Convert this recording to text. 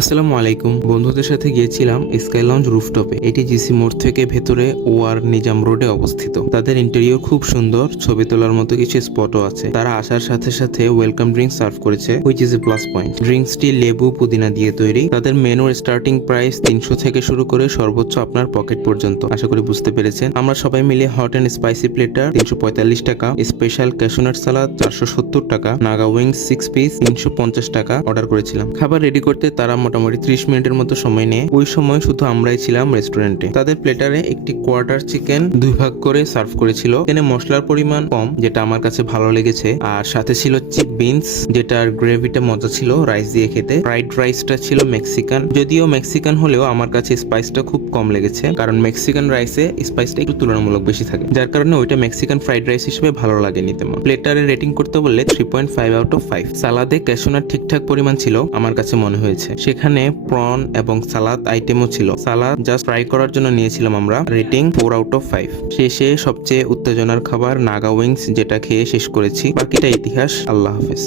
আসসালামু আলাইকুম। বন্ধুদের সাথে গিয়েছিলাম স্কাই লঞ্চ রুফটপে। এটি জিসি মোড় থেকে ভেতরে ওয়ার নিজাম রোডে অবস্থিত। তাদের ইন্টেরিয়র খুব সুন্দর, ছবি তোলার মতো কিছু স্পটও আছে। তারা আসার সাথে সাথে ওয়েলকাম ড্রিঙ্ক সার্ভ করেছে, which is a plus point. ড্রিঙ্কসটি লেবু পুদিনা দিয়ে তৈরি। তাদের মেনুর স্টার্টিং প্রাইস 300 থেকে শুরু করে সর্বোচ্চ আপনার পকেট পর্যন্ত। আশা করি বুঝতে পেরেছেন। আমরা সবাই মিলে হট অ্যান্ড স্পাইসি প্লেটার 345 টাকা, স্পেশাল ক্যাশনাট সালাদ 470 টাকা, নাগা উইংস 6 পিস 350 টাকা অর্ডার করেছিলাম। খাবার রেডি করতে তারা মোটামুটি 30 মিনিটের মতো সময় নেয়। ওই সময় শুধু আমরাই ছিলাম রেস্টুরেন্টে। তাদের প্লেটারে একটি কোয়ার্টার চিকেন 2 ভাগ করে সার্ভ করেছিল। এখানে মশলার পরিমাণ কম, যেটা আমার কাছে ভালো লেগেছে। আর সাথে ছিল চিক বিনস, যেটার গ্রেভিটা মজা ছিল রাইস দিয়ে খেতে। ফ্রাইড রাইসটা ছিল মেক্সিকান, যদিও মেক্সিকান হলেও আমার কাছে স্পাইসটা খুব কম লেগেছে, কারণ মেক্সিকান রাইসে স্পাইসটা একটু তুলনামূলক বেশি থাকে, যার কারণে ওইটা মেক্সিকান ফ্রাইড রাইস হিসেবে ভালো লাগেনি তেমন। প্লেটারে রেটিং করতে বললে 3.5 আউট অফ 5। সালাদে ক্যাশনাট ঠিকঠাক পরিমাণ ছিল আমার কাছে মনে হয়েছে। সেখানে প্রন এবং সালাদ আইটেমও ছিল। সালাদ জাস্ট ফ্রাই করার জন্য নিয়েছিলাম আমরা, রেটিং 4 আউট অফ 5। শেষে সবচেয়ে উত্তেজনার খাবার নাগা উইংস, যেটা খেয়ে শেষ করেছি। বাকিটা ইতিহাস। আল্লাহ হাফেজ।